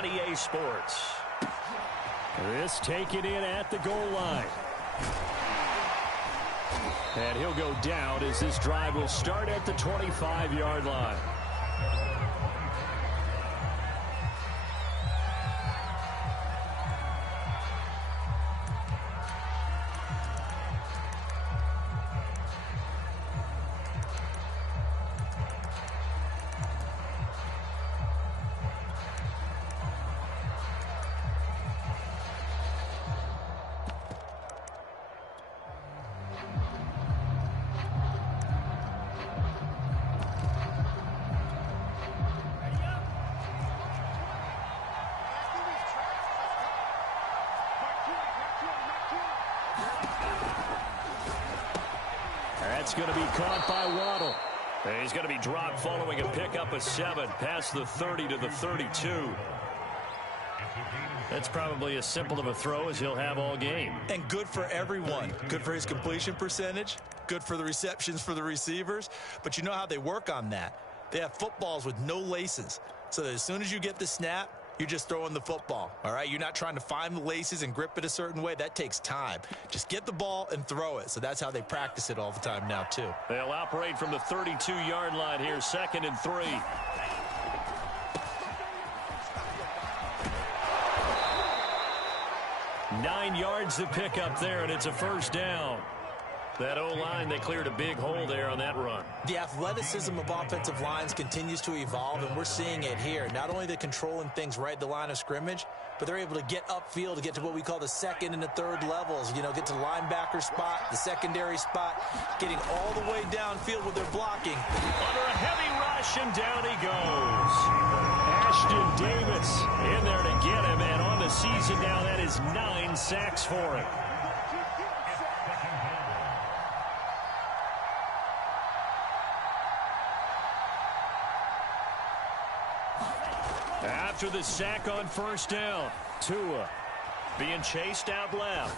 on EA Sports. This taken in at the goal line. And he'll go down as this drive will start at the 25-yard line. That's going to be caught by Waddle. He's going to be dropped following a pickup of 7 past the 30 to the 32. That's probably as simple of a throw as he'll have all game. And good for everyone. Good for his completion percentage. Good for the receptions for the receivers. But you know how they work on that. They have footballs with no laces. So that as soon as you get the snap, you're just throwing the football, all right? You're not trying to find the laces and grip it a certain way. That takes time. Just get the ball and throw it. So that's how they practice it all the time now, too. They'll operate from the 32-yard line here, 2nd and 3. Nine yards to pick up there, and it's a first down. That O-line, they cleared a big hole there on that run. The athleticism of offensive lines continues to evolve, and we're seeing it here. Not only they're controlling things right at the line of scrimmage, but they're able to get upfield to get to what we call the 2nd and the 3rd levels. You know, get to the linebacker spot, the secondary spot, getting all the way downfield with their blocking. Under a heavy rush, and down he goes. Ashton Davis in there to get him, and on the season now, that is 9 sacks for him. After the sack on first down, Tua being chased out left.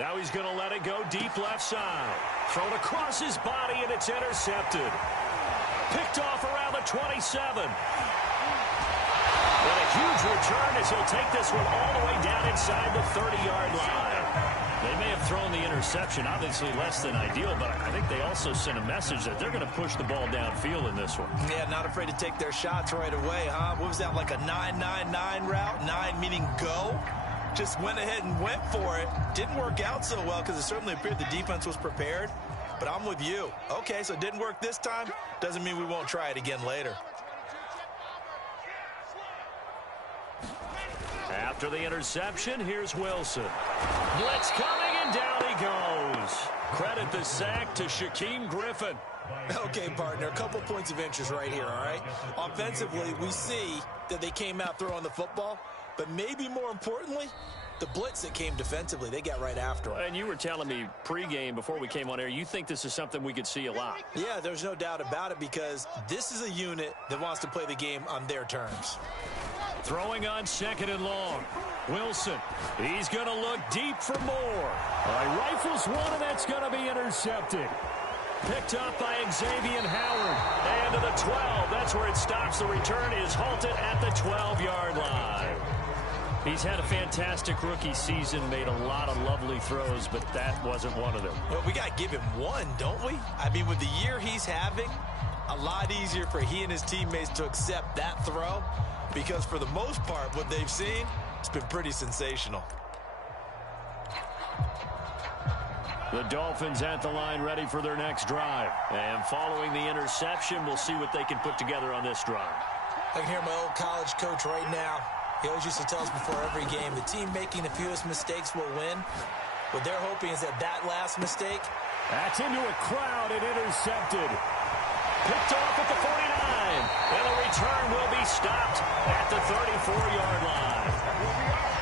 Now he's going to let it go deep left side. Thrown across his body, and it's intercepted. Picked off around the 27. But a huge return as he'll take this one all the way down inside the 30-yard line. They may have thrown the interception, obviously less than ideal, but I think they also sent a message that they're going to push the ball downfield in this one. Yeah, not afraid to take their shots right away, huh? What was that, like a 9-9-9 route? 9 meaning go? Just went ahead and went for it. Didn't work out so well because it certainly appeared the defense was prepared. But I'm with you. Okay, so it didn't work this time. Doesn't mean we won't try it again later. After the interception, here's Wilson. Blitz coming, and down he goes. Credit the sack to Shaquem Griffin. Okay, partner, a couple points of interest right here, all right? Offensively, we see that they came out throwing the football, but maybe more importantly, the blitz that came defensively, they got right after it. And you were telling me pregame before we came on air, you think this is something we could see a lot. Yeah, there's no doubt about it because this is a unit that wants to play the game on their terms. Throwing on 2nd and long. Wilson, he's going to look deep for more. Rifles one, and that's going to be intercepted. Picked up by Xavier Howard. And to the 12. That's where it stops. The return is halted at the 12-yard line. He's had a fantastic rookie season, made a lot of lovely throws, but that wasn't one of them. Well, we got to give him one, don't we? I mean, with the year he's having, a lot easier for he and his teammates to accept that throw because for the most part, what they've seen, it's been pretty sensational. The Dolphins at the line ready for their next drive. And following the interception, we'll see what they can put together on this drive. I can hear my old college coach right now. He always used to tell us before every game, the team making the fewest mistakes will win. What they're hoping is that last mistake. That's into a crowd and intercepted. Picked off at the 49. And the return will be stopped at the 34-yard line.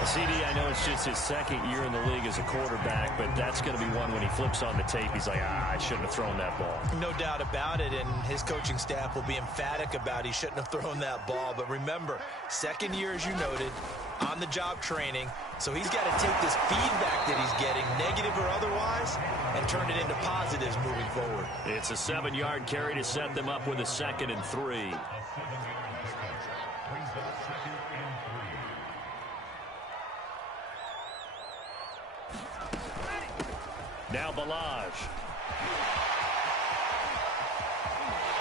CD, I know it's just his second year in the league as a quarterback, but that's going to be one when he flips on the tape. He's like, I shouldn't have thrown that ball. No doubt about it, and his coaching staff will be emphatic about he shouldn't have thrown that ball. But remember, second year, as you noted, on-the-job training. So he's got to take this feedback that he's getting, negative or otherwise, and turn it into positives moving forward. It's a 7-yard carry to set them up with a 2nd and 3. Now Balazs.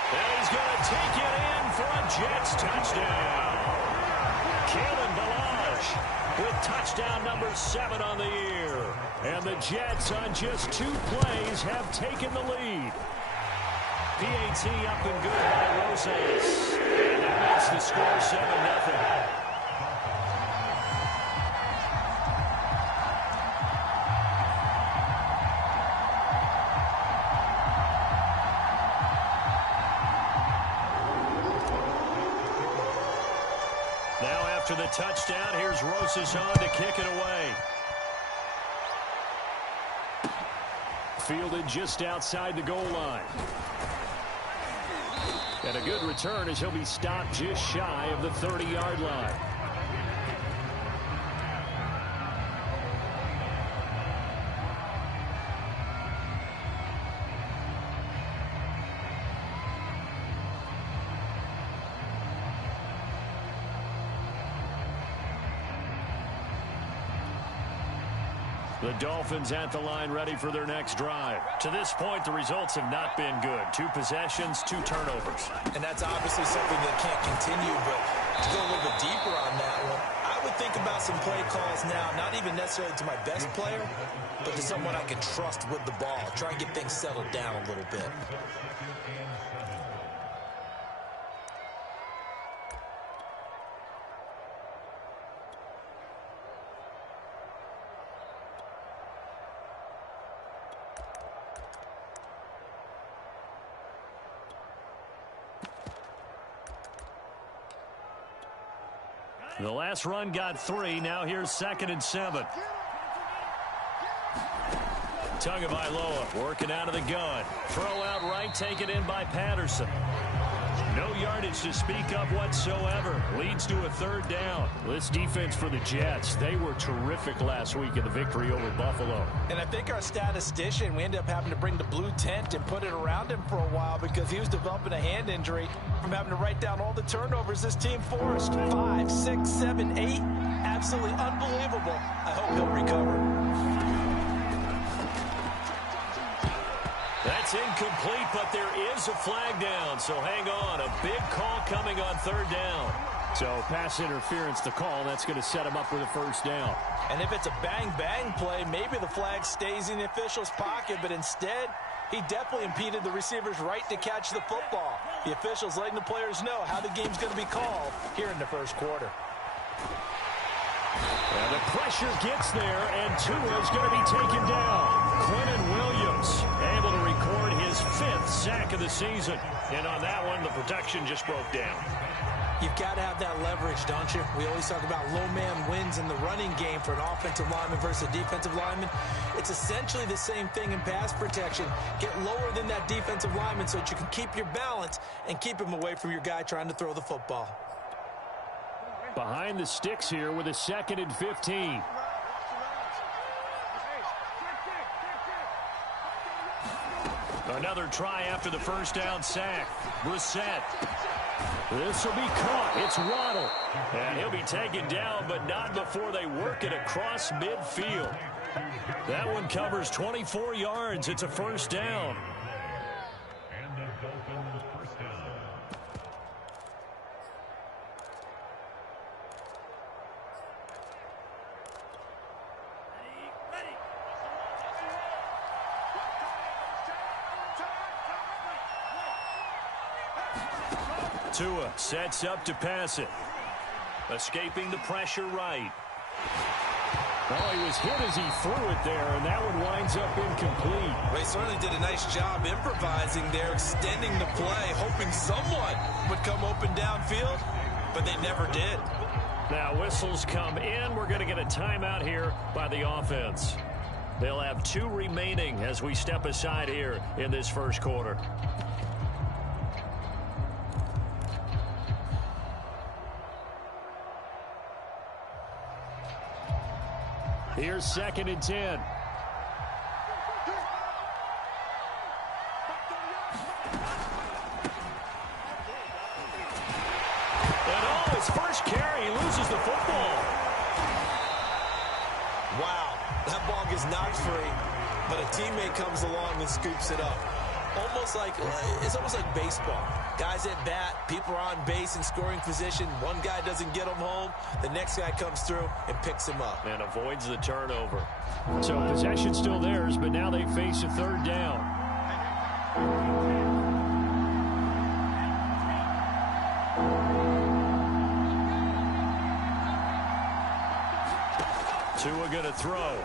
And he's going to take it in for a Jets touchdown. Kalen Balazs with touchdown number 7 on the year. And the Jets on just 2 plays have taken the lead. PAT up and good by Rosas. And that makes the score 7-0. Now after the touchdown, here's Rosas on to kick it away. Fielded just outside the goal line. And a good return as he'll be stopped just shy of the 30-yard line. The Dolphins at the line ready for their next drive. To this point, the results have not been good. 2 possessions, 2 turnovers. And that's obviously something that can't continue, but to go a little bit deeper on that one, I would think about some play calls now, not even necessarily to my best player, but to someone I can trust with the ball. Try and get things settled down a little bit. The last run got 3. Now here's 2nd and 7. Tagovailoa working out of the gun. Throw out right, taken in by Patterson. No yardage to speak of whatsoever. Leads to a 3rd down. This defense for the Jets, they were terrific last week in the victory over Buffalo. And I think our statistician, we ended up having to bring the blue tent and put it around him for a while because he was developing a hand injury from having to write down all the turnovers this team forced. 5, 6, 7, 8. Absolutely unbelievable. I hope he'll recover. That's incomplete, but there is a flag down, so hang on. A big call coming on 3rd down. So pass interference, the call. That's going to set him up with a 1st down. And if it's a bang-bang play, maybe the flag stays in the official's pocket, but instead, he definitely impeded the receiver's right to catch the football. The official's letting the players know how the game's going to be called here in the 1st quarter. And the pressure gets there, and Tua's going to be taken down. Quinnen Williams able to record his 5th sack of the season. And on that one, the production just broke down. You've got to have that leverage, don't you? We always talk about low man wins in the running game for an offensive lineman versus a defensive lineman. It's essentially the same thing in pass protection. Get lower than that defensive lineman so that you can keep your balance and keep him away from your guy trying to throw the football. Behind the sticks here with a 2nd and 15. Another try after the 1st down sack. Brissett. This will be caught. It's Waddle. And he'll be taken down, but not before they work it across midfield. That one covers 24 yards. It's a 1st down. And the Dolphins' 1st down. Tua sets up to pass it. Escaping the pressure right. Oh, he was hit as he threw it there, and that one winds up incomplete. Well, he certainly did a nice job improvising there, extending the play, hoping someone would come open downfield, but they never did. Now whistles come in. We're going to get a timeout here by the offense. They'll have 2 remaining as we step aside here in this 1st quarter. Here's 2nd and 10. And oh, his first carry, he loses the football. Wow, that ball gets knocked free. but a teammate comes along and scoops it up. It's almost like baseball. Guys at bat, people are on base in scoring position. One guy doesn't get him home. The next guy comes through and picks him up. And avoids the turnover. So possession still theirs, but now they face a third down. Tua going to throw.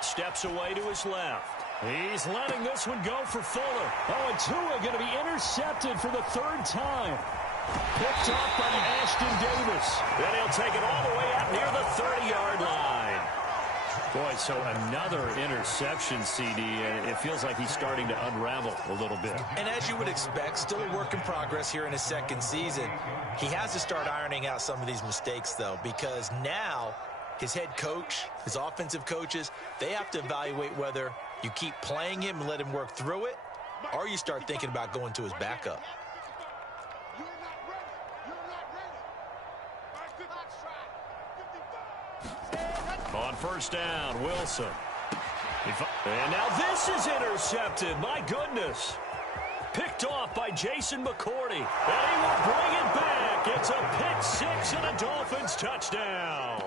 Steps away to his left. He's letting this one go for Fuller. Oh, and Tua going to be intercepted for the third time. Picked off by Ashton Davis. Then he'll take it all the way out near the 30-yard line. Boy, so another interception, CD, and it feels like he's starting to unravel a little bit. And as you would expect, still a work in progress here in his second season. He has to start ironing out some of these mistakes, though, because now his head coach, his offensive coaches, they have to evaluate whether you keep playing him and let him work through it, or you start thinking about going to his backup. On first down, Wilson. And now this is intercepted. My goodness. Picked off by Jason McCourty. And he will bring it back. It's a pick six and a Dolphins touchdown.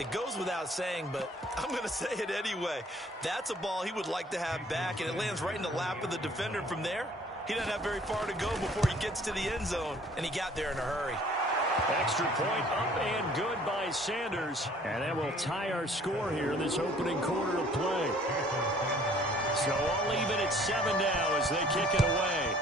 It goes without saying, but I'm going to say it anyway. That's a ball he would like to have back, and it lands right in the lap of the defender. From there, he doesn't have very far to go before he gets to the end zone, and he got there in a hurry. Extra point up and good by Sanders. And that will tie our score here in this opening quarter of play. So all even at 7 now as they kick it away.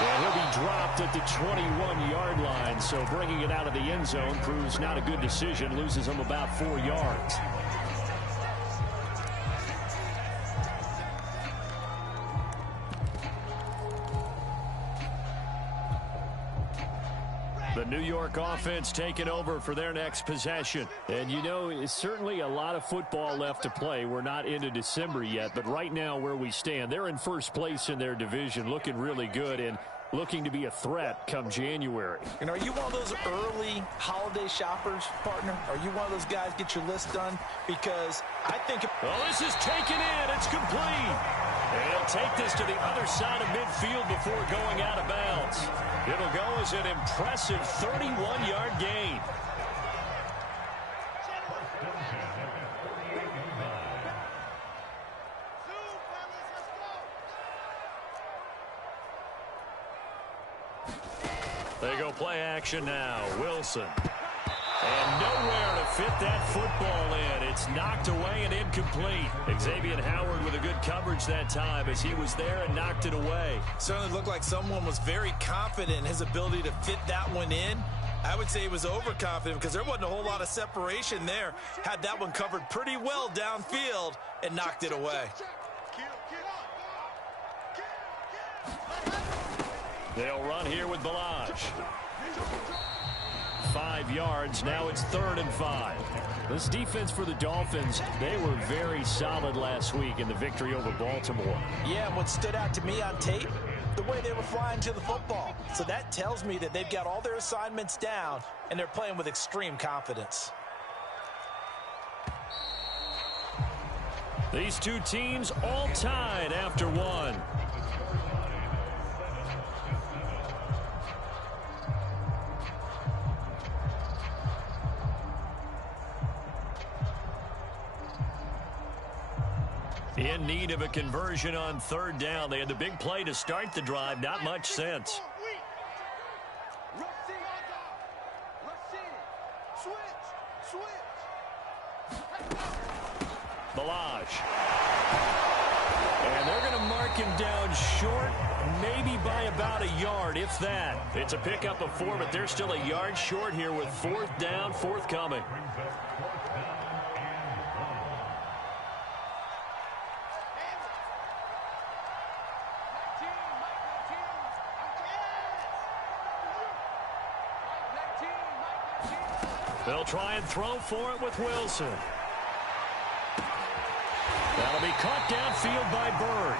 And he'll be dropped at the 21-yard line. So bringing it out of the end zone proves not a good decision. Loses him about 4 yards. The New York offense taking over for their next possession. And you know, it's certainly a lot of football left to play. We're not into December yet, but right now where we stand, they're in first place in their division, looking really good and looking to be a threat come January. And are you one of those early holiday shoppers, partner? Are you one of those guys get your list done? Because I think... Well, this is taken in. It's complete. And he'll take this to the other side of midfield before going out of bounds. It'll go as an impressive 31-yard gain. They go play action now. Wilson. And nowhere to fit that football in. It's knocked away and incomplete. Xavier Howard with a good coverage that time as he was there and knocked it away. Certainly looked like someone was very confident in his ability to fit that one in. I would say he was overconfident because there wasn't a whole lot of separation there. Had that one covered pretty well downfield and knocked it away. They'll run here with Balaj. 5 yards. Now it's 3rd and 5. This defense for the Dolphins, they were very solid last week in the victory over Baltimore. Yeah, and what stood out to me on tape, the way they were flying to the football. So that tells me that they've got all their assignments down, and they're playing with extreme confidence. These two teams all tied after one. In need of a conversion on 3rd down. They had the big play to start the drive. Not much sense. Balaj. And they're going to mark him down short, maybe by about a yard, if that. It's a pickup of 4, but they're still a yard short here with 4th down, forthcoming. They'll try and throw for it with Wilson. That'll be caught downfield by Bird.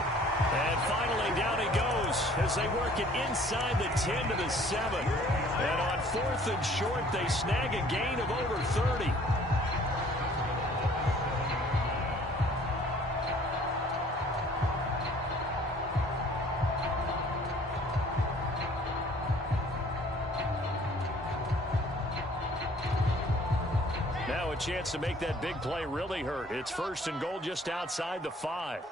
And finally down he goes close as they work it inside the 10 to the 7. And on 4th and short, they snag a gain of over 30. Now a chance to make that big play really hurt. It's 1st and goal just outside the 5.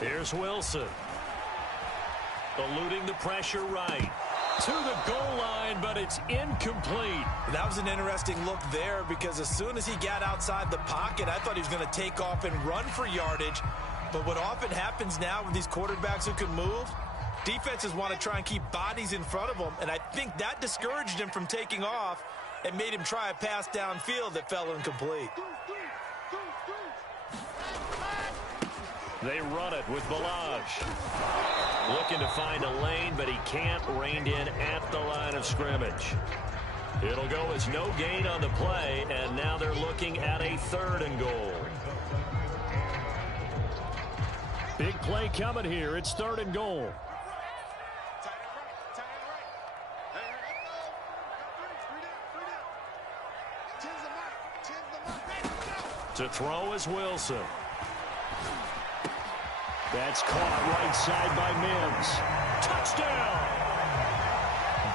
Here's Wilson. Eluding the pressure right. To the goal line, but it's incomplete. That was an interesting look there because as soon as he got outside the pocket, I thought he was going to take off and run for yardage. But what often happens now with these quarterbacks who can move, defenses want to try and keep bodies in front of them, and I think that discouraged him from taking off and made him try a pass downfield that fell incomplete. They run it with Balaj. Looking to find a lane, but he can't. Reined in at the line of scrimmage. It'll go as no gain on the play, and now they're looking at a 3rd and goal. Big play coming here. It's 3rd and goal. To throw is Wilson. That's caught right side by Mims. Touchdown!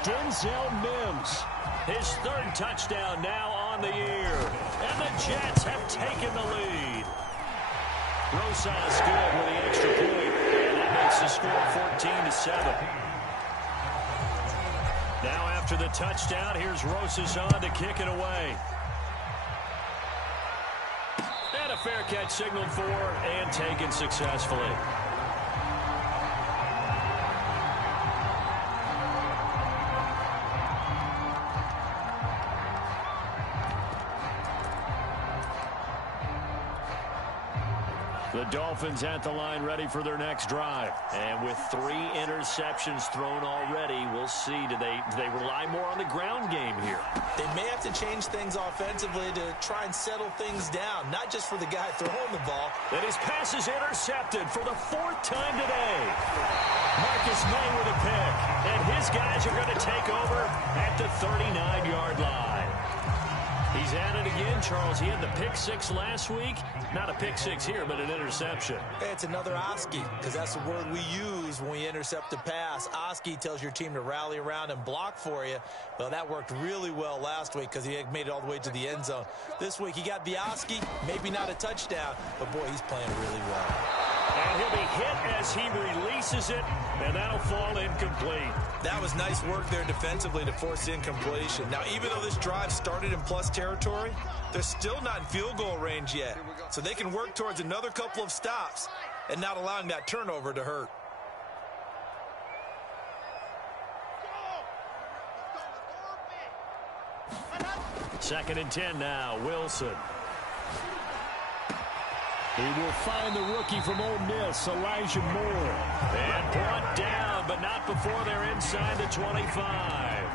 Denzel Mims. His 3rd touchdown now on the year. And the Jets have taken the lead. Rosas good with the extra point. And that makes the score 14-7. Now after the touchdown, here's Rosas on to kick it away. And a fair catch signaled for and taken successfully. The Dolphins at the line ready for their next drive. And with 3 interceptions thrown already, we'll see. Do they rely more on the ground game here? They may have to change things offensively to try and settle things down, not just for the guy throwing the ball. And his pass is intercepted for the 4th time today. Marcus May with a pick. And his guys are going to take over at the 39-yard line. He's at it again, Charles. He had the pick 6 last week. Not a pick 6 here, but an interception. It's another Oski, because that's the word we use when we intercept a pass. Oski tells your team to rally around and block for you. Well, that worked really well last week because he made it all the way to the end zone. This week he got the Oski, maybe not a touchdown, but boy, he's playing really well. And he'll be hit as he releases it, and that'll fall incomplete. That was nice work there defensively to force incompletion. Now, even though this drive started in plus territory, they're still not in field goal range yet. So they can work towards another couple of stops and not allowing that turnover to hurt. Second and 10 now, Wilson. He will find the rookie from Ole Miss, Elijah Moore. And brought down, but not before they're inside the 25.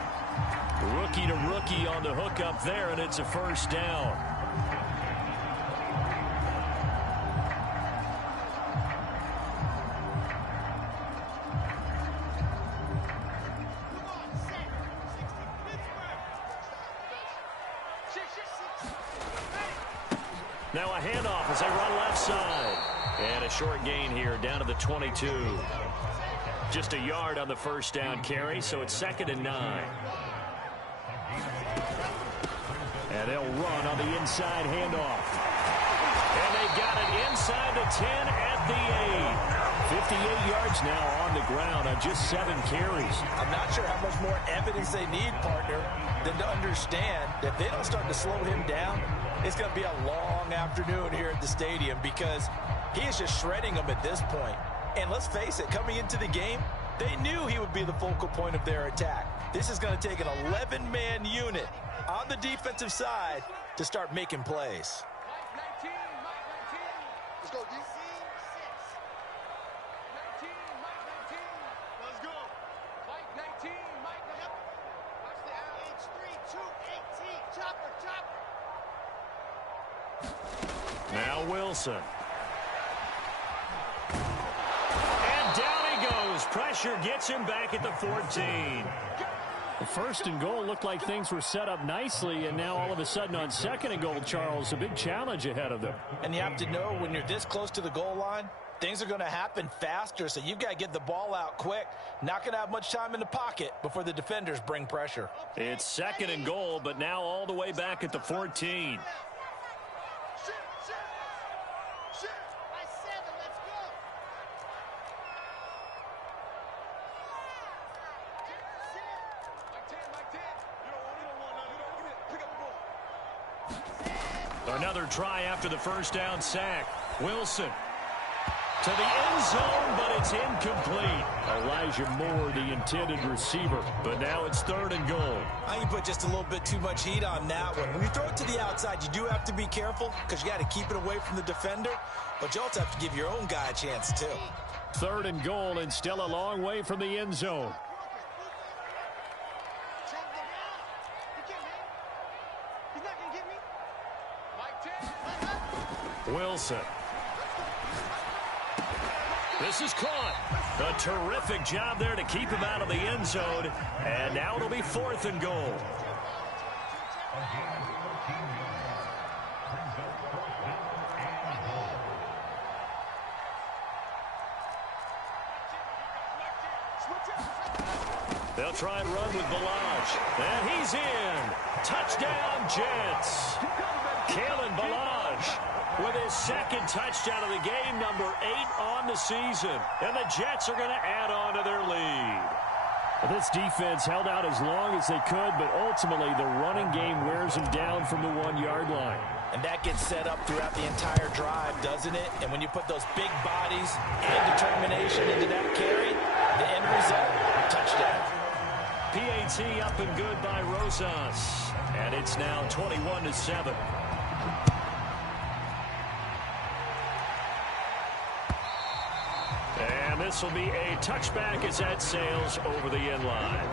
Rookie to rookie on the hook up there, and it's a 1st down. Now a handoff as they run left side. And a short gain here down to the 22. Just a yard on the 1st down carry, so it's 2nd and 9. And they'll run on the inside handoff. And they've got it inside the 10 at the 8. 58 yards now on the ground on just 7 carries. I'm not sure how much more evidence they need, partner, than to understand that if they don't start to slow him down, it's going to be a long afternoon here at the stadium because he is just shredding them at this point. And let's face it, coming into the game, they knew he would be the focal point of their attack. This is going to take an 11-man unit on the defensive side to start making plays. Let's go, D. Now Wilson. And down he goes. Pressure gets him back at the 14. The first and goal looked like things were set up nicely, and now all of a sudden on second and goal, Charles, a big challenge ahead of them. And you have to know when you're this close to the goal line, things are going to happen faster, so you've got to get the ball out quick. Not going to have much time in the pocket before the defenders bring pressure. It's second and goal, but now all the way back at the 14. Another try after the first down sack. Wilson to the end zone, but it's incomplete. Elijah Moore, the intended receiver, but now it's third and goal. I can put just a little bit too much heat on that one. When you throw it to the outside, you do have to be careful because you got to keep it away from the defender, but you also have to give your own guy a chance too. Third and goal, and still a long way from the end zone. Wilson. This is caught. A terrific job there to keep him out of the end zone. And now it'll be fourth and goal. They'll try and run with Balaj. And he's in. Touchdown, Jets. Kalen Balaj with his second touchdown of the game, number 8 on the season. And the Jets are going to add on to their lead. Well, this defense held out as long as they could, but ultimately the running game wears them down from the 1-yard line. And that gets set up throughout the entire drive, doesn't it? And when you put those big bodies and determination into that carry, the end result, touchdown. PAT up and good by Rosas. And it's now 21-7. And this will be a touchback as that sails over the end line.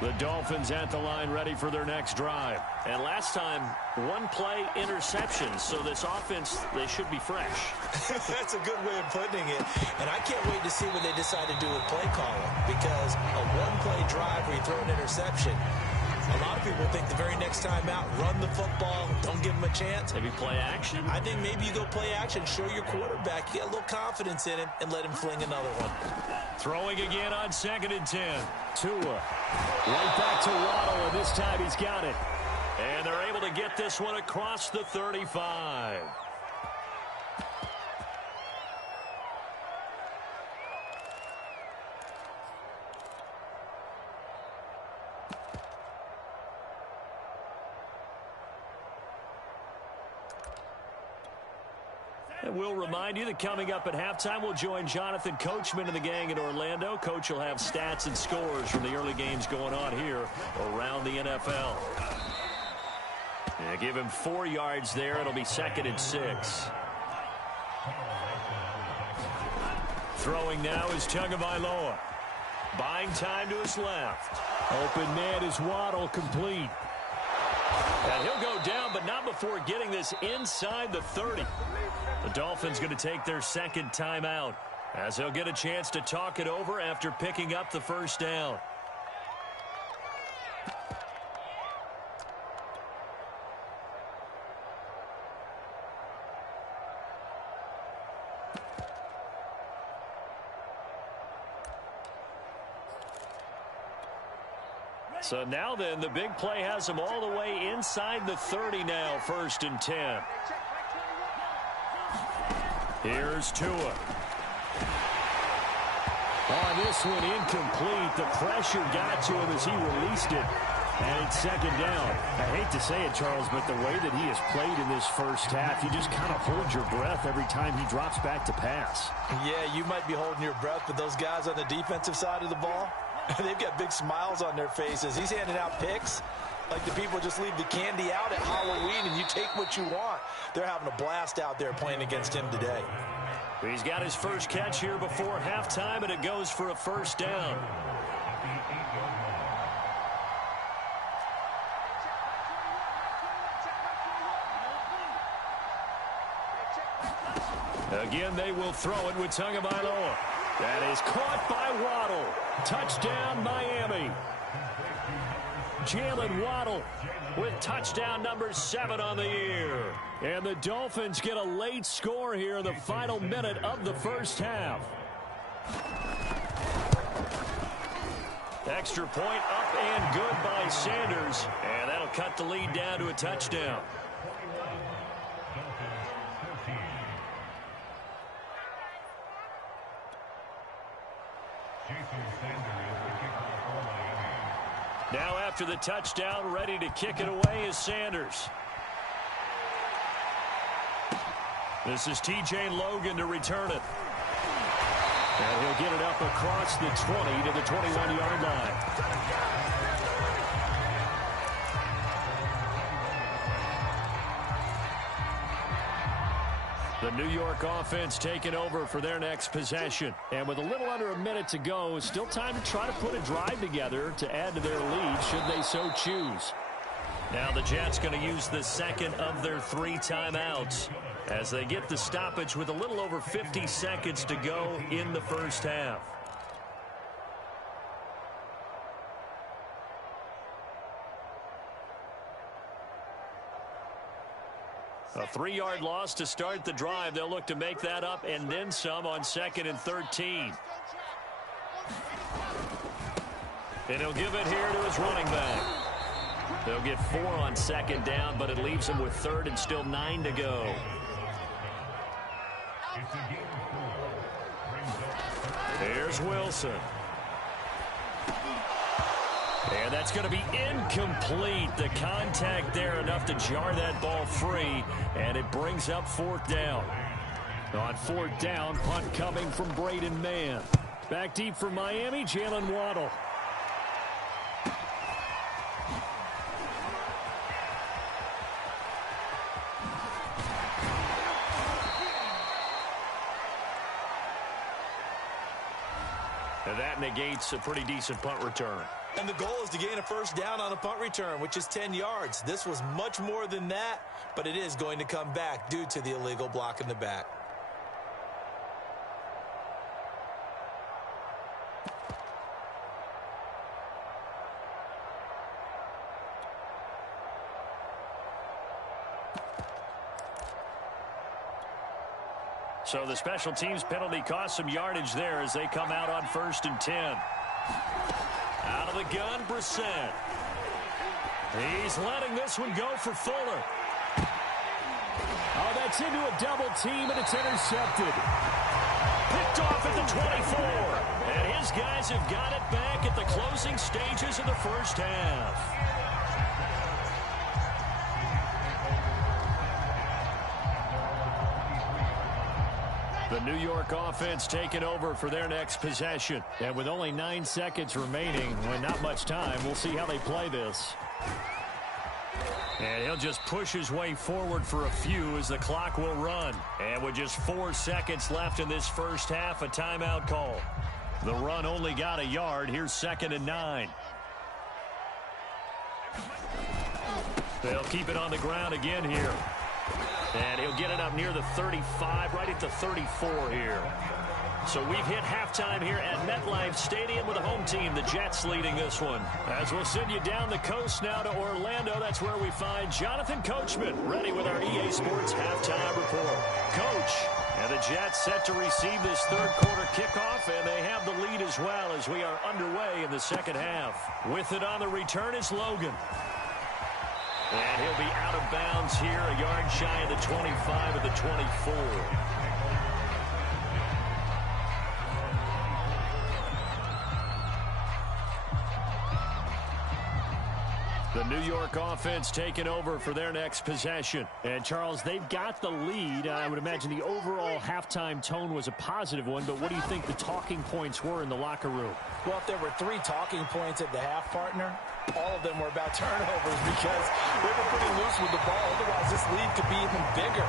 The Dolphins at the line ready for their next drive. And last time, one play interception. So this offense, they should be fresh. That's a good way of putting it. And I can't wait to see what they decide to do with play calling. Because a one-play drive where you throw an interception, a lot of people think the very next time out, run the football, don't give them a chance. Maybe play action? I think maybe you go play action, show your quarterback, you get a little confidence in him, and let him fling another one. Throwing again on 2nd and 10. Tua right back to Waddle, and this time he's got it. And they're able to get this one across the 35. And we'll remind you that coming up at halftime, we'll join Jonathan Coachman and the gang in Orlando. Coach will have stats and scores from the early games going on here around the NFL. Yeah, give him 4 yards there. It'll be 2nd and 6. Throwing now is Tagovailoa. Buying time to his left. Open man is Waddle, complete. And he'll go down, but not before getting this inside the 30. The Dolphins going to take their second timeout as they'll get a chance to talk it over after picking up the first down. So now then, the big play has them all the way inside the 30 now, 1st and 10. Here's Tua. On this one, incomplete. The pressure got to him as he released it. And it's 2nd down. I hate to say it, Charles, but the way that he has played in this first half, you just kind of hold your breath every time he drops back to pass. Yeah, you might be holding your breath, but those guys on the defensive side of the ball, they've got big smiles on their faces. He's handing out picks. Like the people just leave the candy out at Halloween and you take what you want. They're having a blast out there playing against him today. He's got his first catch here before halftime, and it goes for a first down. Again, they will throw it with Tagovailoa. That is caught by Waddle. Touchdown, Miami. Jalen Waddle with touchdown number 7 on the year. And the Dolphins get a late score here in the final minute of the first half. Extra point up and good by Sanders. And that'll cut the lead down to a touchdown. Now after the touchdown, ready to kick it away is Sanders. This is T.J. Logan to return it. And he'll get it up across the 20 to the 21-yard line. The New York offense taking over for their next possession. And with a little under a minute to go, still time to try to put a drive together to add to their lead should they so choose. Now the Jets going to use the second of their 3 timeouts as they get the stoppage with a little over 50 seconds to go in the first half. A 3-yard loss to start the drive. They'll look to make that up and then some on 2nd and 13. And he'll give it here to his running back. They'll get 4 on 2nd down, but it leaves him with 3rd and still 9 to go. Here's Wilson. And that's going to be incomplete. The contact there enough to jar that ball free, and it brings up 4th down. On 4th down, punt coming from Braden Mann. Back deep for Miami, Jalen Waddle. And that negates a pretty decent punt return. And the goal is to gain a first down on a punt return, which is 10 yards. This was much more than that, but it is going to come back due to the illegal block in the back. So the special teams penalty cost some yardage there as they come out on 1st and 10. Out of the gun, Brissett. He's letting this one go for Fuller. Oh, that's into a double team, and it's intercepted. Picked off at the 24. And his guys have got it back at the closing stages of the first half. The New York offense taking over for their next possession. And with only 9 seconds remaining, and not much time, we'll see how they play this. And he'll just push his way forward for a few as the clock will run. And with just 4 seconds left in this first half, a timeout call. The run only got a yard. Here's 2nd and 9. They'll keep it on the ground again here. And he'll get it up near the 35, right at the 34 here. So we've hit halftime here at MetLife Stadium with a home team, the Jets, leading this one. As we'll send you down the coast now to Orlando, that's where we find Jonathan Coachman, ready with our EA Sports halftime report. Coach, and the Jets set to receive this third quarter kickoff, and they have the lead as well as we are underway in the second half. With it on the return is Logan. And he'll be out of bounds here, a yard shy of the 25 of the 24. The New York offense taking over for their next possession. And, Charles, they've got the lead. I would imagine the overall halftime tone was a positive one, but what do you think the talking points were in the locker room? Well, if there were 3 talking points at the half, partner, all of them were about turnovers because they were pretty loose with the ball. Otherwise, this lead could be even bigger.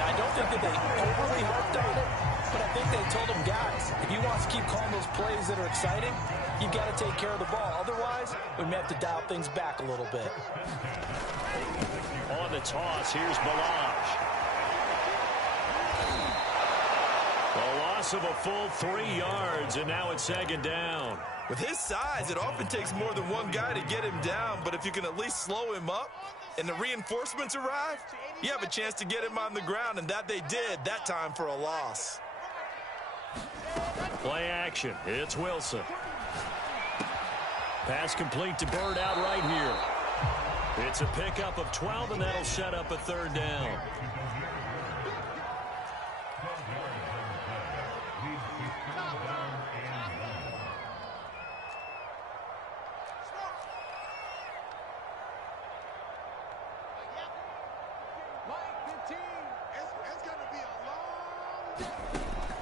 Now, I don't think that they overly harped on it, but I think they told them, guys, if you want to keep calling those plays that are exciting, you've got to take care of the ball. Otherwise, we may have to dial things back a little bit. On the toss, here's Balaj. A loss of a full 3 yards, and now it's 2nd down. With his size, it often takes more than one guy to get him down, but if you can at least slow him up and the reinforcements arrive, you have a chance to get him on the ground, and that they did that time for a loss. Play action. It's Wilson. Pass complete to Bird out right here. It's a pickup of 12, and that'll set up a 3rd down.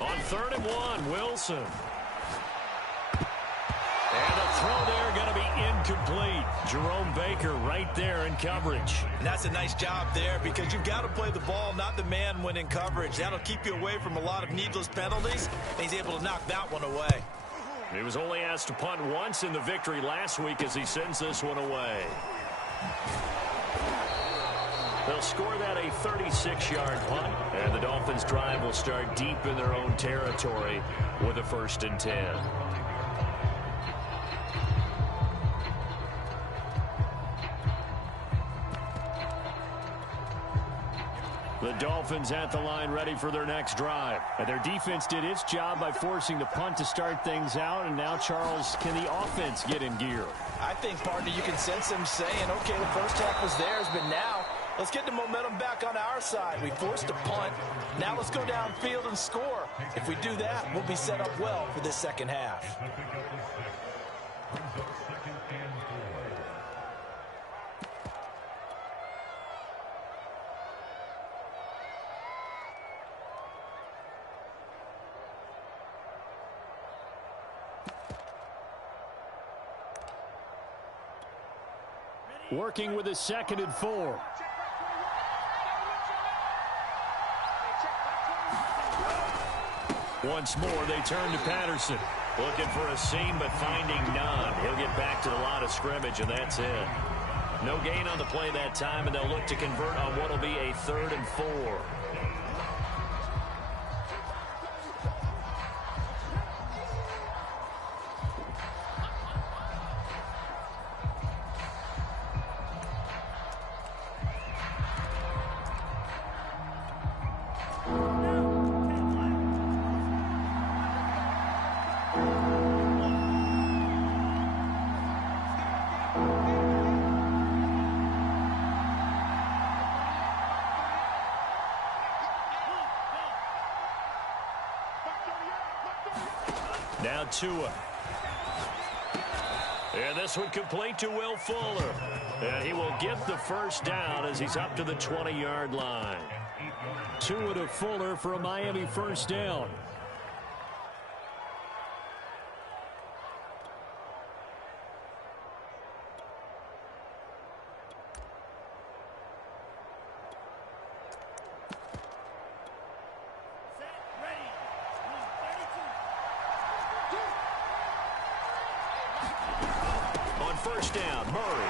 On 3rd and 1, Wilson. And a throw there going to be incomplete. Jerome Baker right there in coverage. And that's a nice job there because you've got to play the ball, not the man when in coverage. That'll keep you away from a lot of needless penalties, and he's able to knock that one away. He was only asked to punt once in the victory last week as he sends this one away. They'll score that a 36-yard punt, and the Dolphins' drive will start deep in their own territory with a 1st and 10. The Dolphins at the line ready for their next drive. And their defense did its job by forcing the punt to start things out. And now, Charles, can the offense get in gear? I think, partner, you can sense them saying, okay, the first half was theirs, but now let's get the momentum back on our side. We forced a punt. Now let's go downfield and score. If we do that, we'll be set up well for this 2nd half. Working with a 2nd and 4. Once more, they turn to Patterson. Looking for a seam, but finding none. He'll get back to the line of scrimmage, and that's it. No gain on the play that time, and they'll look to convert on what will be a 3rd and 4. Now Tua. And this one complete to Will Fuller. And he will get the 1st down as he's up to the 20-yard line. Tua to Fuller for a Miami 1st down. On 1st down, Murray.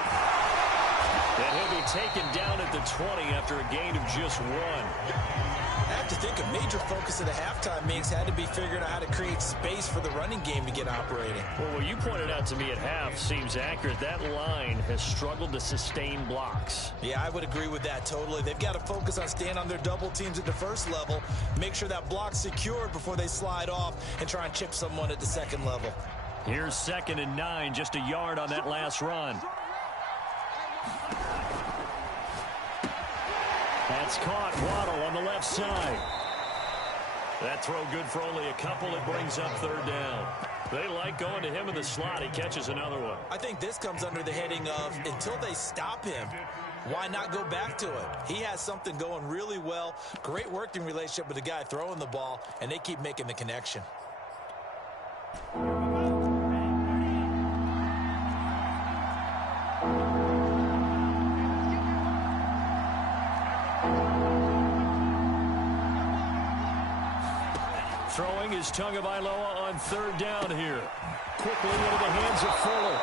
And he'll be taken down at the 20 after a gain of just 1. I have to think a major focus of the halftime meetings had to be figuring out how to create space for the running game to get operating. Well, what you pointed out to me at half seems accurate. That line has struggled to sustain blocks. Yeah, I would agree with that totally. They've got to focus on staying on their double teams at the 1st level, make sure that block's secured before they slide off and try and chip someone at the 2nd level. Here's 2nd and 9, just a yard on that last run. That's caught. Waddle on the left side. That throw good for only a couple. It brings up 3rd down. They like going to him in the slot. He catches another one. I think this comes under the heading of until they stop him, why not go back to it? He has something going really well. Great working relationship with the guy throwing the ball, and they keep making the connection. Throwing is Tagovailoa on third down here. Quickly into the hands of Fuller.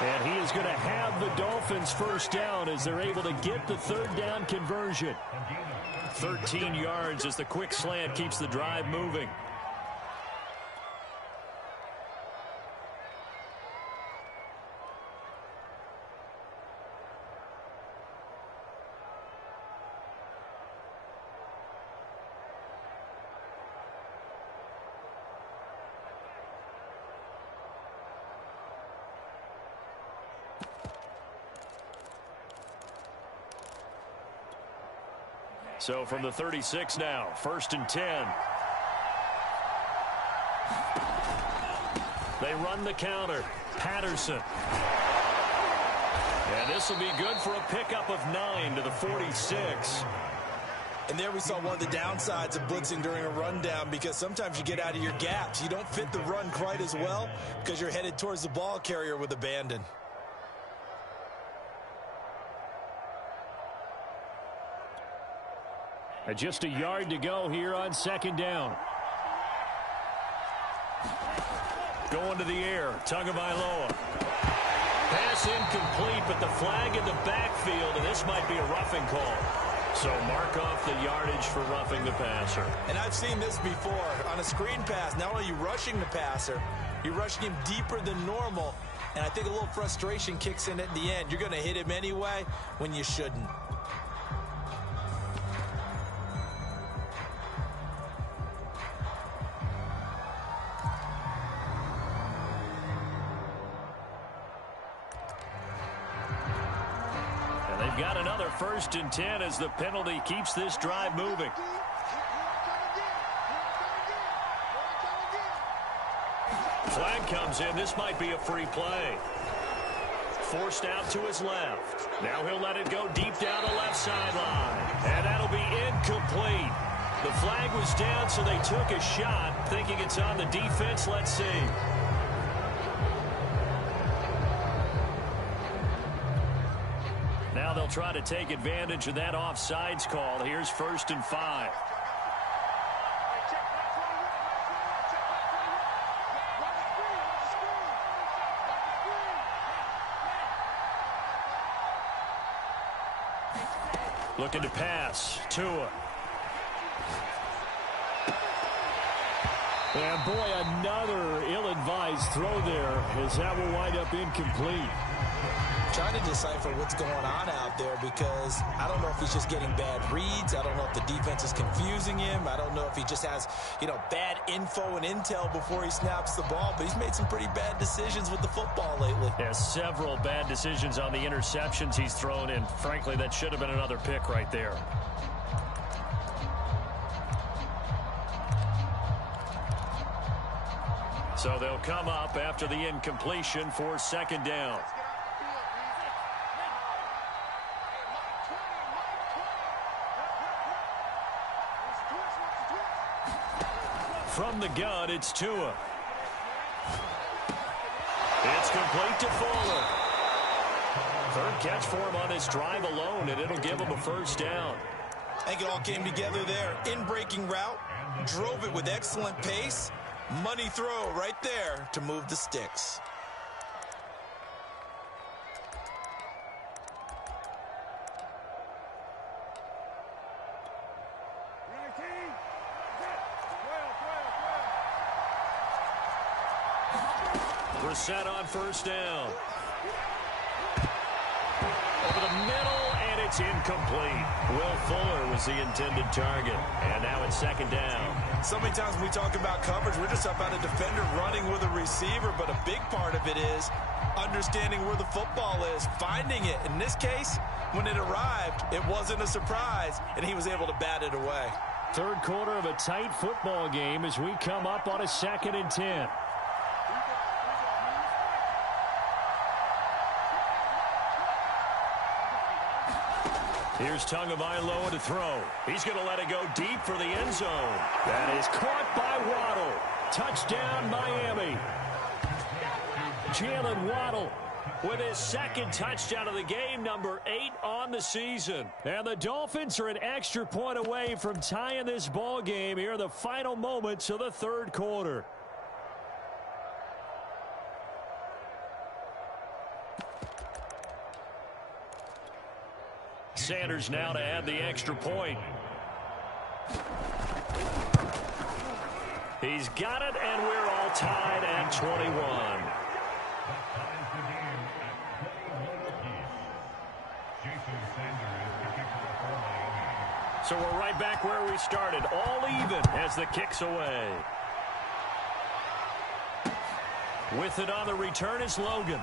And he is going to have the Dolphins first down as they're able to get the third down conversion. 13 yards as the quick slant keeps the drive moving. So from the 36 now, 1st and 10. They run the counter. Patterson. And this will be good for a pickup of 9 to the 46. And there we saw one of the downsides of blitzing during a rundown, because sometimes you get out of your gaps. You don't fit the run quite as well because you're headed towards the ball carrier with abandon. And just a yard to go here on 2nd down. Going to the air, Tagovailoa. Pass incomplete, but the flag in the backfield, and this might be a roughing call. So mark off the yardage for roughing the passer. And I've seen this before. On a screen pass, not only are you rushing the passer, you're rushing him deeper than normal. And I think a little frustration kicks in at the end. You're going to hit him anyway when you shouldn't. Got another 1st and 10 as the penalty keeps this drive moving. Flag comes in. This might be a free play. Forced out to his left. Now he'll let it go deep down the left sideline. And that'll be incomplete. The flag was down, so they took a shot, thinking it's on the defense. Let's see. Now they'll try to take advantage of that offsides call. Here's 1st and 5. Looking to pass. Tua. And boy, another ill-advised throw there as that will wind up incomplete. Trying to decipher what's going on out there, because I don't know if he's just getting bad reads. I don't know if the defense is confusing him. I don't know if he just has, bad info and intel before he snaps the ball. But he's made some pretty bad decisions with the football lately. Yeah, several bad decisions on the interceptions he's thrown, and frankly, that should have been another pick right there. So they'll come up after the incompletion for 2nd down. From the gun, it's Tua. It's complete to Fuller. 3rd catch for him on this drive alone, and it'll give him a 1st down. I think it all came together there. In-breaking route, drove it with excellent pace. Money throw right there to move the sticks. We're set on 1st down. Over the middle, and it's incomplete. Will Fuller was the intended target. And now it's 2nd down. So many times when we talk about coverage, we're just talking about a defender running with a receiver, but a big part of it is understanding where the football is, finding it. In this case, when it arrived, it wasn't a surprise, and he was able to bat it away. 3rd quarter of a tight football game as we come up on a 2nd and 10. Here's Tagovailoa to throw. He's going to let it go deep for the end zone. That is caught by Waddle. Touchdown, Miami. Jalen Waddle with his second touchdown of the game, number 8 on the season. And the Dolphins are an extra point away from tying this ball game here in the final moments of the third quarter. Sanders now to add the extra point. He's got it, and we're all tied at 21. So we're right back where we started, all even as the kick's away. With it on the return is Logan.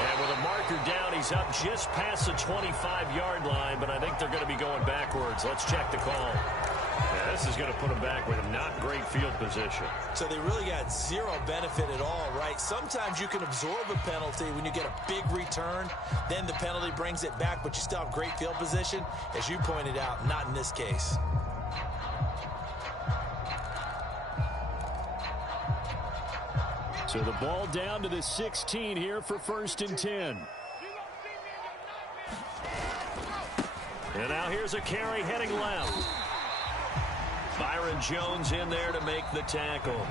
And with a marker down, he's up just past the 25-yard line, but I think they're going to be going backwards. Let's check the call. Yeah, this is going to put them back with a not great field position. So they really got zero benefit at all, right? Sometimes you can absorb a penalty when you get a big return. Then the penalty brings it back, but you still have great field position. As you pointed out, not in this case. So the ball down to the 16 here for 1st and 10. And now here's a carry heading left. Byron Jones in there to make the tackle.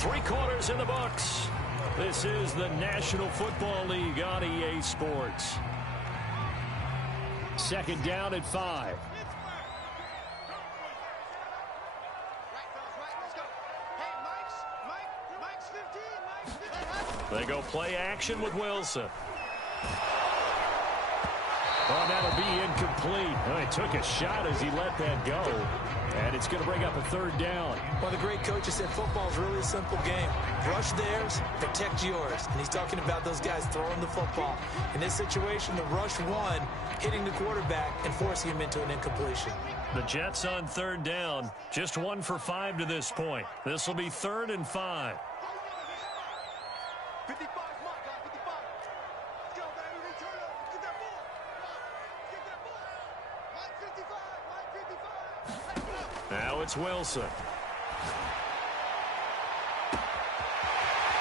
3 quarters in the books. This is the National Football League on EA Sports. 2nd down at 5. They go play action with Wilson. Oh, that'll be incomplete. Oh, he took a shot as he let that go. And it's going to bring up a 3rd down. Well, the great coach has said football is really a simple game. Rush theirs, protect yours. And he's talking about those guys throwing the football. In this situation, the rush one, hitting the quarterback and forcing him into an incompletion. The Jets on 3rd down. Just 1 for 5 to this point. This will be 3rd and 5. 55, mark, 55. Let's go, baby. Return up. Get that ball. Get that ball. Line 55. Line 55. Now it's Wilson.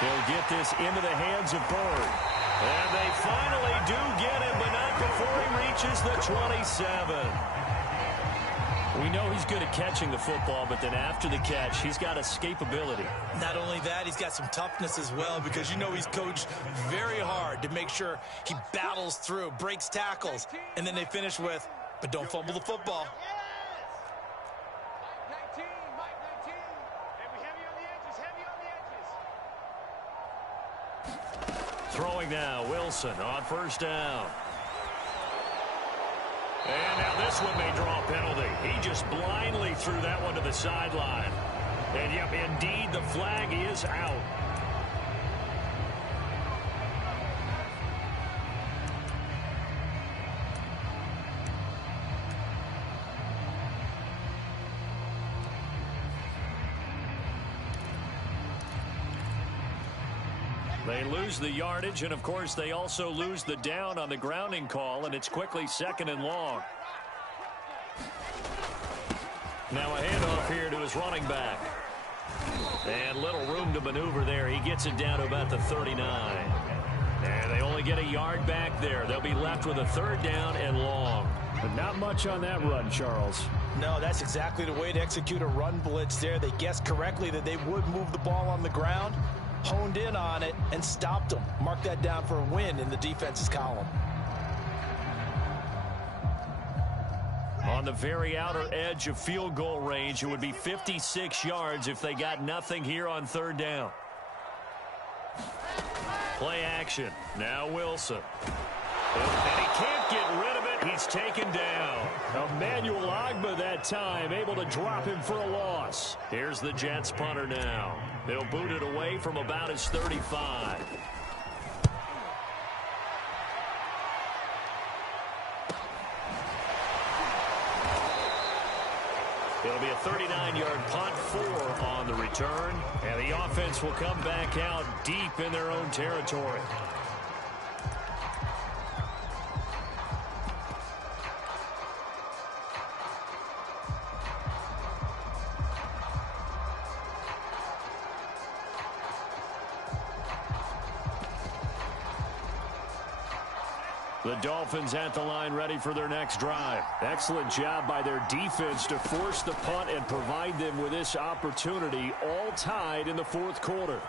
He'll get this into the hands of Bird. And they finally do get him, but not before he reaches the 27. We know he's good at catching the football, but then after the catch, he's got escapability. Not only that, he's got some toughness as well, because you know he's coached very hard to make sure he battles through, breaks tackles, and then they finish with, but don't fumble the football. Mike 19, Mike 19. And we heavy on the edges, heavy on the edges. Throwing now, Wilson on 1st down. And now this one may draw a penalty. He just blindly threw that one to the sideline. And yep, indeed, the flag is out. They lose the yardage, and of course they also lose the down on the grounding call, and it's quickly 2nd and long. Now a handoff here to his running back. And little room to maneuver there. He gets it down to about the 39. And they only get a yard back there. They'll be left with a 3rd down and long. But not much on that run, Charles. No, that's exactly the way to execute a run blitz there. They guessed correctly that they would move the ball on the ground, honed in on it, and stopped them. Mark that down for a win in the defense's column. On the very outer edge of field goal range, it would be 56 yards if they got nothing here on 3rd down. Play action. Now Wilson. And he can't get rid of it. He's taken down. Emmanuel Ogbah that time, able to drop him for a loss. Here's the Jets punter now. They'll boot it away from about his 35. It'll be a 39-yard punt, 4 on the return, and the offense will come back out deep in their own territory. The Dolphins at the line ready for their next drive. Excellent job by their defense to force the punt and provide them with this opportunity, all tied in the fourth quarter.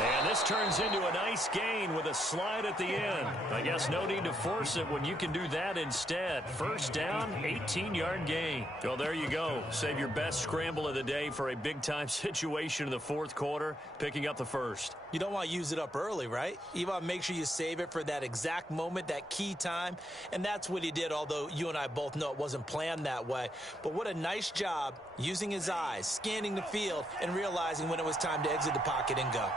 And this turns into a nice gain with a slide at the end. I guess no need to force it when you can do that instead. First down, 18-yard gain. Well, there you go. Save your best scramble of the day for a big-time situation in the fourth quarter, picking up the first. You don't want to use it up early, right? You want to make sure you save it for that exact moment, that key time. And that's what he did, although you and I both know it wasn't planned that way. But what a nice job using his eyes, scanning the field, and realizing when it was time to exit the pocket and go.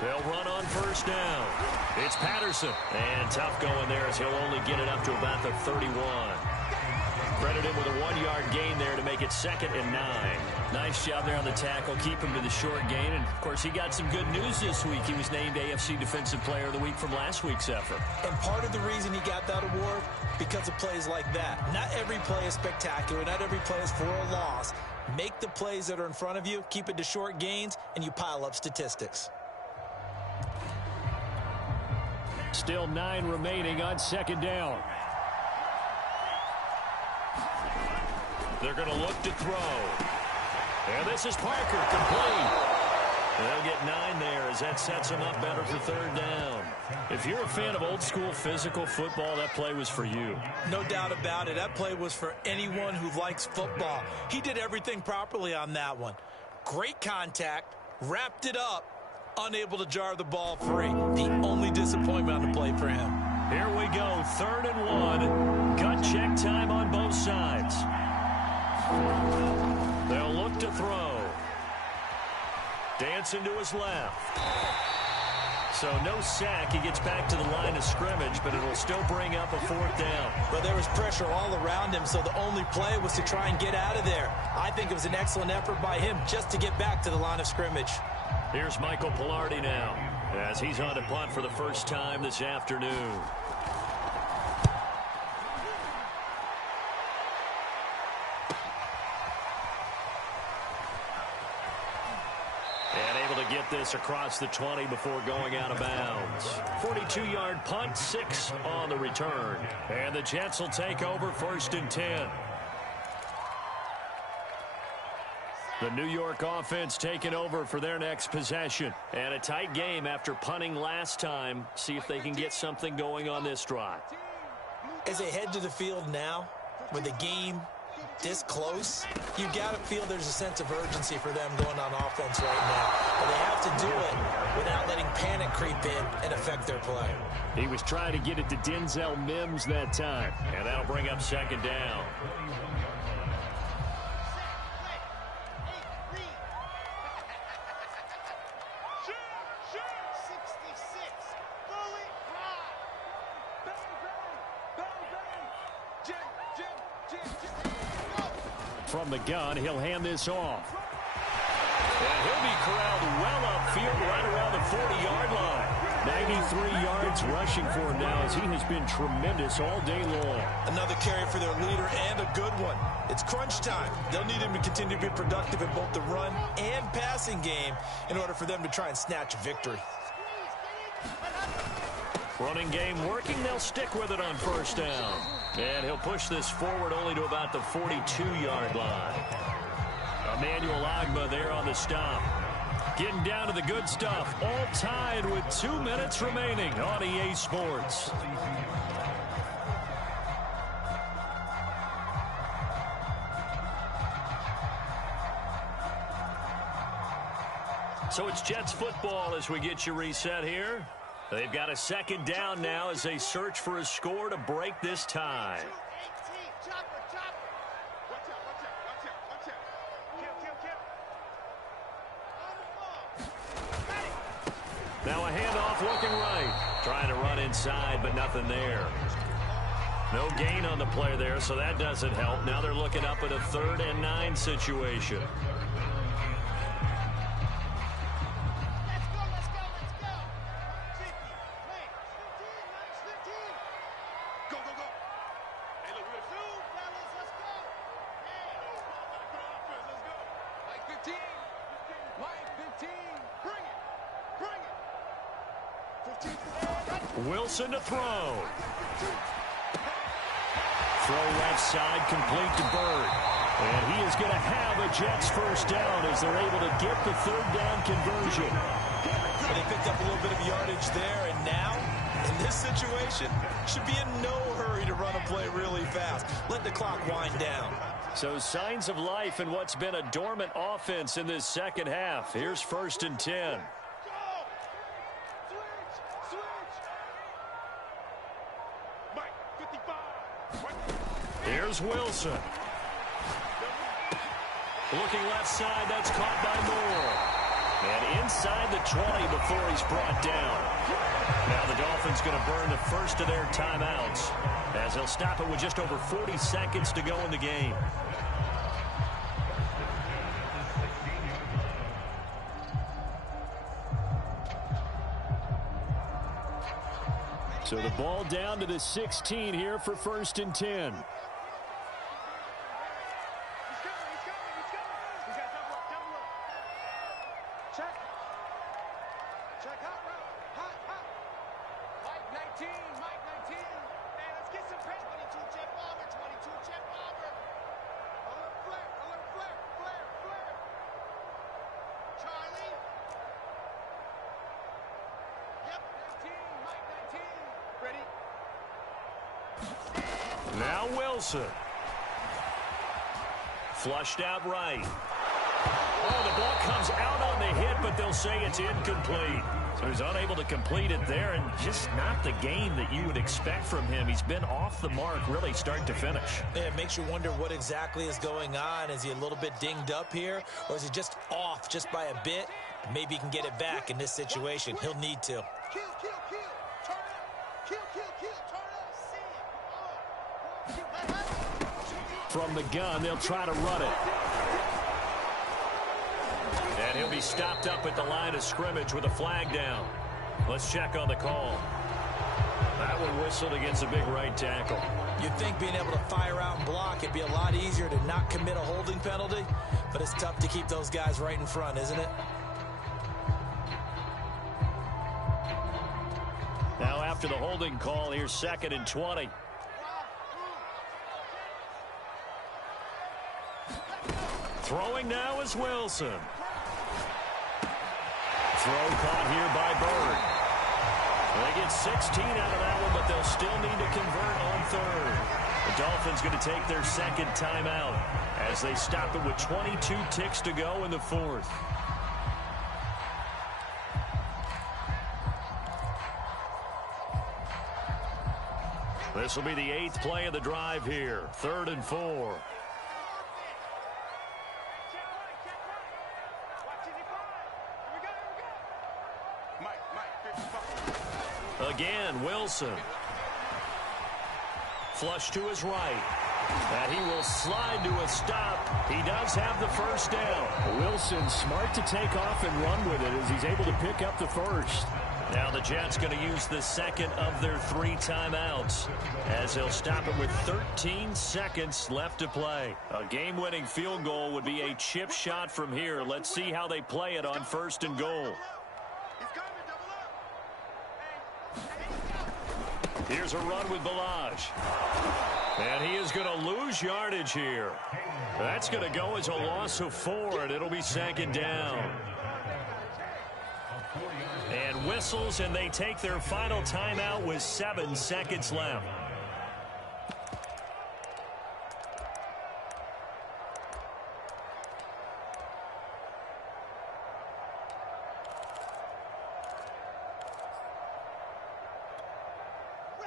They'll run on first down. It's Patterson. And tough going there as he'll only get it up to about the 31. Credit him with a 1-yard gain there to make it 2nd and 9. Nice job there on the tackle. Keep him to the short gain. And, of course, he got some good news this week. He was named AFC Defensive Player of the Week from last week's effort. And part of the reason he got that award, because of plays like that. Not every play is spectacular. Not every play is for a loss. Make the plays that are in front of you, keep it to short gains, and you pile up statistics. Still 9 remaining on 2nd down. They're going to look to throw. And this is Parker, complete. They'll get 9 there as that sets them up better for 3rd down. If you're a fan of old-school physical football, that play was for you. No doubt about it. That play was for anyone who likes football. He did everything properly on that one. Great contact, wrapped it up, unable to jar the ball free. The only disappointment on the play for him. Here we go, 3rd and 1. Gut check time on both sides. They'll look to throw. Dancing to his left. So no sack. He gets back to the line of scrimmage, but it'll still bring up a 4th down. But there was pressure all around him, so the only play was to try and get out of there. I think it was an excellent effort by him just to get back to the line of scrimmage. Here's Michael Pilardi now as he's on to punt for the first time this afternoon. And able to get this across the 20 before going out of bounds. 42-yard punt, 6 on the return. And the Jets will take over 1st and 10. The New York offense taking over for their next possession. And a tight game after punting last time. See if they can get something going on this drive. As they head to the field now, with the game this close, you got to feel there's a sense of urgency for them going on offense right now. But they have to do it without letting panic creep in and affect their play. He was trying to get it to Denzel Mims that time. And that'll bring up 2nd down. From the gun, he'll hand this off. And he'll be corralled well upfield right around the 40-yard line. 93 yards rushing for him now as he has been tremendous all day long. Another carry for their leader and a good one. It's crunch time. They'll need him to continue to be productive in both the run and passing game in order for them to try and snatch a victory. Running game working. They'll stick with it on 1st down. And he'll push this forward only to about the 42-yard line. Emmanuel Agba there on the stop. Getting down to the good stuff. All tied with 2 minutes remaining on EA Sports. So it's Jets football as we get you reset here. They've got a 2nd down now as they search for a score to break this tie. Now a handoff looking right. Trying to run inside, but nothing there. No gain on the play there, so that doesn't help. Now they're looking up at a 3rd and 9 situation. Line 15, bring it. Wilson to throw. Throw left side, complete to Bird. And he is going to have a Jets first down as they're able to get the third down conversion. They picked up a little bit of yardage there, and now, in this situation, should be in no hurry to run a play really fast. Let the clock wind down. So signs of life in what's been a dormant offense in this second half. Here's 1st and 10. Here's Wilson. Looking left side, that's caught by Moore. And inside the 20 before he's brought down. Now the Dolphins going to burn the first of their timeouts as they'll stop it with just over 40 seconds to go in the game. So the ball down to the 16 here for 1st and 10. Now Wilson. Flushed out right. Oh, the ball comes out on the hit, but they'll say it's incomplete. So he's unable to complete it there, and just not the game that you would expect from him. He's been off the mark really start to finish. Yeah, it makes you wonder what exactly is going on. Is he a little bit dinged up here, or is he just off just by a bit? Maybe he can get it back in this situation. He'll need to. From the gun, they'll try to run it. And he'll be stopped up at the line of scrimmage with a flag down. Let's check on the call. That one whistled against a big right tackle. You'd think being able to fire out and block, it'd be a lot easier to not commit a holding penalty, but it's tough to keep those guys right in front, isn't it? Now after the holding call, here's 2nd and 20. Throwing now is Wilson. Throw caught here by Bird. They get 16 out of that one, but they'll still need to convert on 3rd. The Dolphins going to take their 2nd timeout as they stop it with 22 ticks to go in the 4th. This will be the 8th play of the drive here. 3rd and 4. Again, Wilson. Flush to his right. And he will slide to a stop. He does have the first down. Wilson smart to take off and run with it as he's able to pick up the first. Now the Jets going to use the 2nd of their 3 timeouts as they'll stop it with 13 seconds left to play. A game-winning field goal would be a chip shot from here. Let's see how they play it on 1st and goal. Here's a run with Balaj. And he is going to lose yardage here. That's going to go as a loss of 4, and it'll be 2nd down. And whistles, and they take their final timeout with 7 seconds left.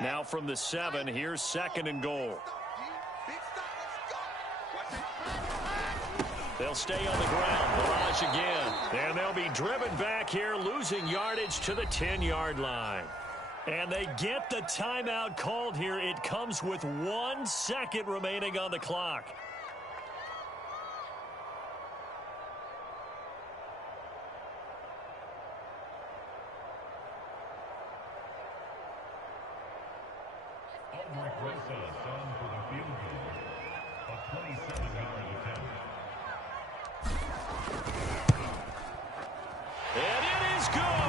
Now from the 7, here's 2nd and goal. They'll stay on the ground. Balaj again. And they'll be driven back here, losing yardage to the 10-yard line. And they get the timeout called here. It comes with 1 second remaining on the clock. And it is good.